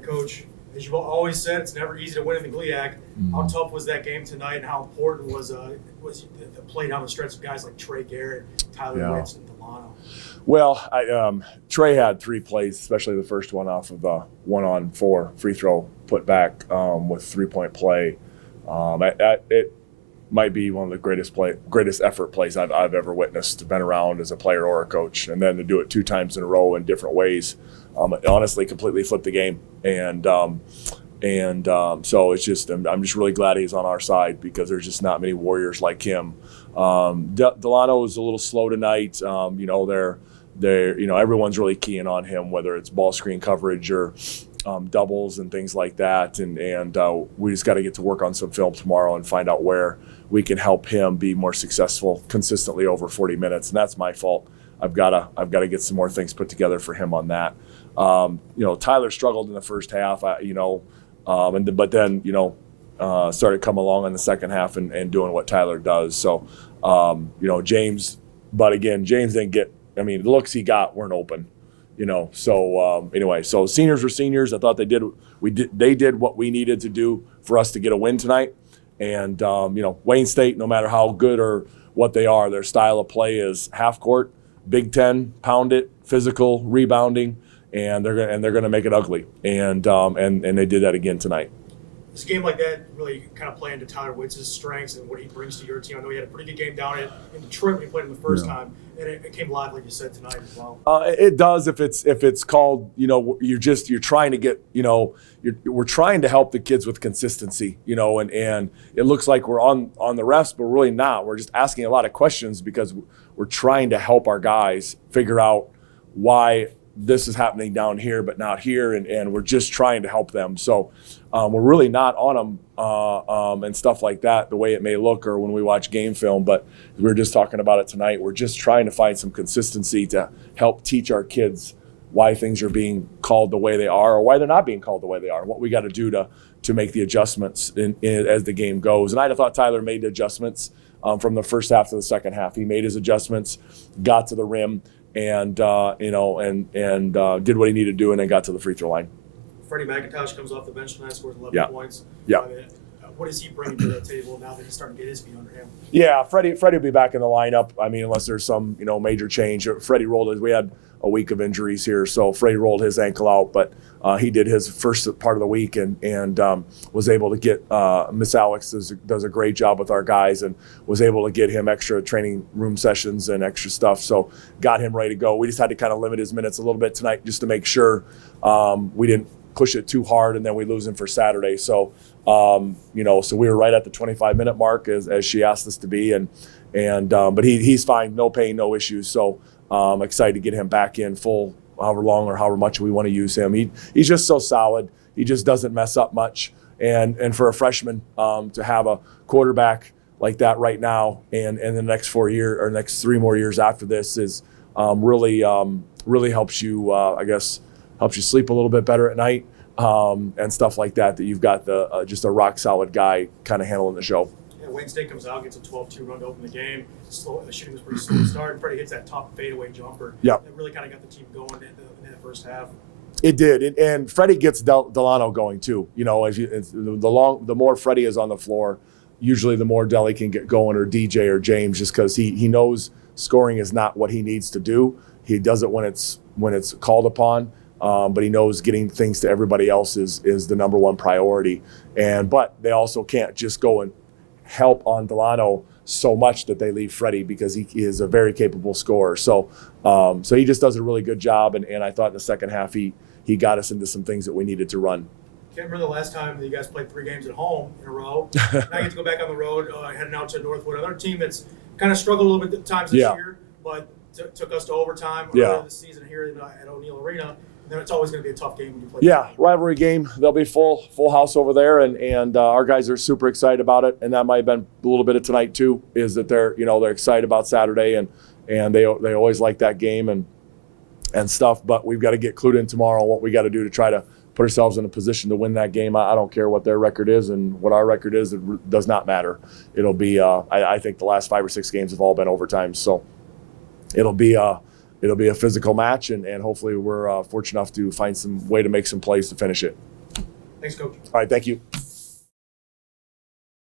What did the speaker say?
And Coach, as you've always said, it's never easy to win in the GLIAC. How tough was that game tonight, and how important was the play down the stretch of guys like Trey Garrett, Tyler Witz, and Delano? Well, Trey had 3 plays, especially the first one off of a 1-on-4 free throw put back with 3-point play. It might be one of the greatest effort plays I've ever witnessed, been around as a player or a coach, and then to do it 2 times in a row in different ways, it honestly completely flipped the game. And so it's just, I'm just really glad he's on our side, because there's just not many warriors like him. Delano was a little slow tonight. Everyone's really keying on him, whether it's ball screen coverage or doubles and things like that. And we just got to get to work on some film tomorrow and find out where we can help him be more successful consistently over 40 minutes. And that's my fault. I've got to get some more things put together for him on that. Tyler struggled in the first half, but then started coming along in the second half and doing what Tyler does. So, James didn't get, the looks he got weren't open, so seniors were seniors. I thought they did what we needed to do for us to get a win tonight. And, Wayne State, no matter how good or what they are, their style of play is half court, Big Ten, pound it, physical, rebounding, and they're going to make it ugly. And they did that again tonight. Does a game like that really kind of play into Tyler Witz's strengths and what he brings to your team? I know he had a pretty good game down in Detroit when he played him the first time, and it came live, like you said, tonight as well. It does if it's called, you're trying to get, we're trying to help the kids with consistency, and it looks like we're on the refs, but we're really not. We're just asking a lot of questions because we're trying to help our guys figure out why this is happening down here but not here, and we're just trying to help them. So we're really not on them and stuff like that the way it may look or when we watch game film, but we were just talking about it tonight. We're just trying to find some consistency to help teach our kids why things are being called the way they are or why they're not being called the way they are, what we got to do to make the adjustments as the game goes. And I thought Tyler made the adjustments from the first half to the second half. He made his adjustments, got to the rim, and did what he needed to do, and then got to the free throw line. Freddie McIntosh comes off the bench tonight, scores 11 points. Yeah. What is he bringing to the table now that he's starting to get his feet under him? Yeah, Freddie will be back in the lineup. Unless there's some major change. Freddie we had a week of injuries here, so Freddie rolled his ankle out, but he did his first part of the week and was able to get Miss Alex does a great job with our guys and was able to get him extra training room sessions and extra stuff. So got him ready to go. We just had to kind of limit his minutes a little bit tonight just to make sure we didn't push it too hard and then we lose him for Saturday. So so we were right at the 25-minute mark as she asked us to be, but he's fine, no pain, no issues. So excited to get him back in full, however long or however much we want to use him. He's just so solid. He just doesn't mess up much. And for a freshman to have a quarterback like that right now and the next 4 years or next 3 more years after this is really helps you, helps you sleep a little bit better at night and stuff like that you've got just a rock solid guy kind of handling the show. Wayne State comes out, gets a 12-2 run to open the game. The shooting was pretty slow to start. Freddie hits that top fadeaway jumper. Yeah. That really kind of got the team going in that first half. It did, and Freddie gets Delano going too. The more Freddie is on the floor, usually the more Delly can get going, or DJ or James, just because he knows scoring is not what he needs to do. He does it when it's called upon, but he knows getting things to everybody else is the number one priority. But they also can't just go and help on Delano so much that they leave Freddie because he is a very capable scorer. So he just does a really good job, and I thought in the second half he got us into some things that we needed to run. Can't remember the last time that you guys played 3 games at home in a row. Now you get to go back on the road, heading out to Northwood, another team that's kind of struggled a little bit at times this year, but took us to overtime earlier this season here at O'Neill Arena. Then it's always going to be a tough game when you play. Yeah, rivalry game. They'll be full house over there, and our guys are super excited about it. And that might have been a little bit of tonight too. Is that they're excited about Saturday, and they always like that game and stuff. But we've got to get clued in tomorrow on what we got to do to try to put ourselves in a position to win that game. I don't care what their record is and what our record is. It does not matter. It'll be. I think the last 5 or 6 games have all been overtime, so it'll be a physical match, and hopefully we're fortunate enough to find some way to make some plays to finish it. Thanks, Coach. All right, thank you.